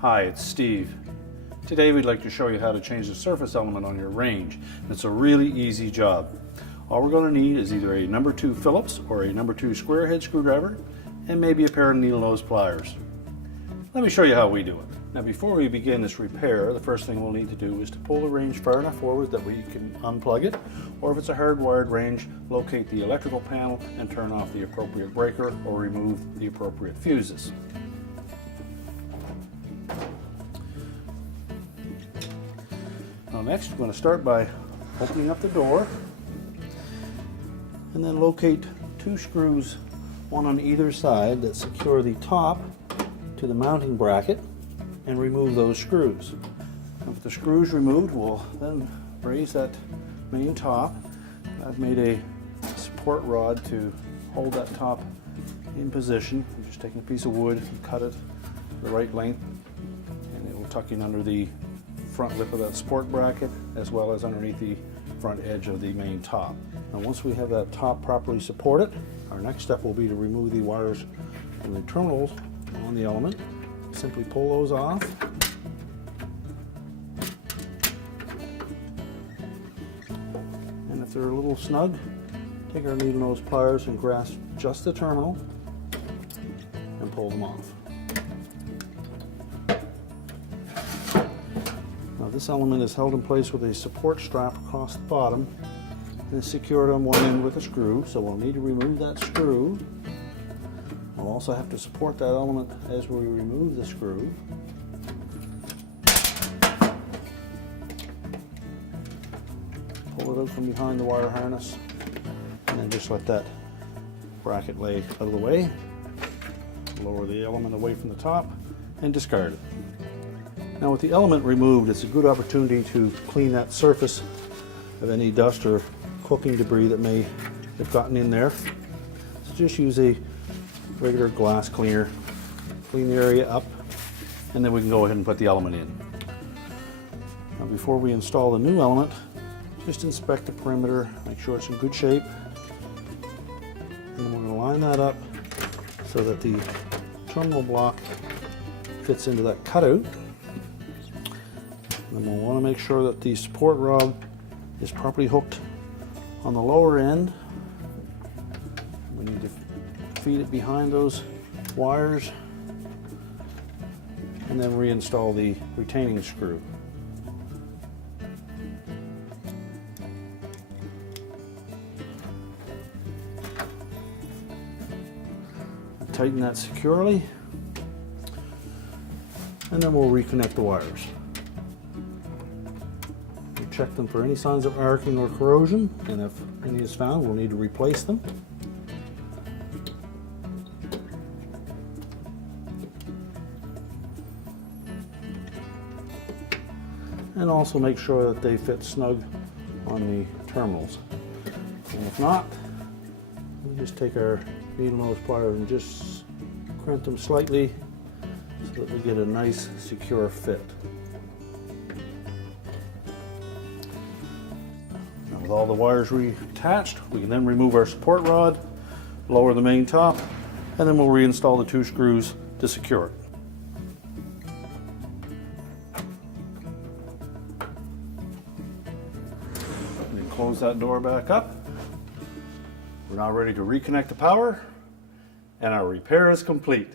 Hi, it's Steve. Today we'd like to show you how to change the surface element on your range. It's a really easy job. All we're going to need is either a number 2 Phillips or a number 2 square head screwdriver and maybe a pair of needle nose pliers. Let me show you how we do it. Now before we begin this repair, the first thing we'll need to do is to pull the range far enough forward that we can unplug it, or if it's a hardwired range, locate the electrical panel and turn off the appropriate breaker or remove the appropriate fuses. Now next, we're going to start by opening up the door and then locate 2 screws, one on either side, that secure the top to the mounting bracket, and remove those screws. With the screws removed, we'll then raise that main top. I've made a support rod to hold that top in position. I'm just taking a piece of wood and cut it the right length, and it will tuck in under the front lip of that support bracket as well as underneath the front edge of the main top. Now once we have that top properly supported, our next step will be to remove the wires and the terminals on the element. Simply pull those off. And if they're a little snug, take our needle nose pliers and grasp just the terminal and pull them off. Now this element is held in place with a support strap across the bottom and is secured on one end with a screw, so we'll need to remove that screw. We'll also have to support that element as we remove the screw. Pull it out from behind the wire harness and then just let that bracket lay out of the way. Lower the element away from the top and discard it. Now with the element removed, it's a good opportunity to clean that surface of any dust or cooking debris that may have gotten in there. So just use a regular glass cleaner, clean the area up, and then we can go ahead and put the element in. Now before we install the new element, just inspect the perimeter, make sure it's in good shape, and then we're going to line that up so that the terminal block fits into that cutout. And we'll want to make sure that the support rod is properly hooked on the lower end. We need to feed it behind those wires and then reinstall the retaining screw. Tighten that securely, and then we'll reconnect the wires. Check them for any signs of arcing or corrosion, and if any is found, we'll need to replace them. And also make sure that they fit snug on the terminals. And if not, we'll just take our needle nose pliers and just crimp them slightly so that we get a nice secure fit. With all the wires reattached, we can then remove our support rod, lower the main top, and then we'll reinstall the 2 screws to secure it. And close that door back up. We're now ready to reconnect the power, and our repair is complete.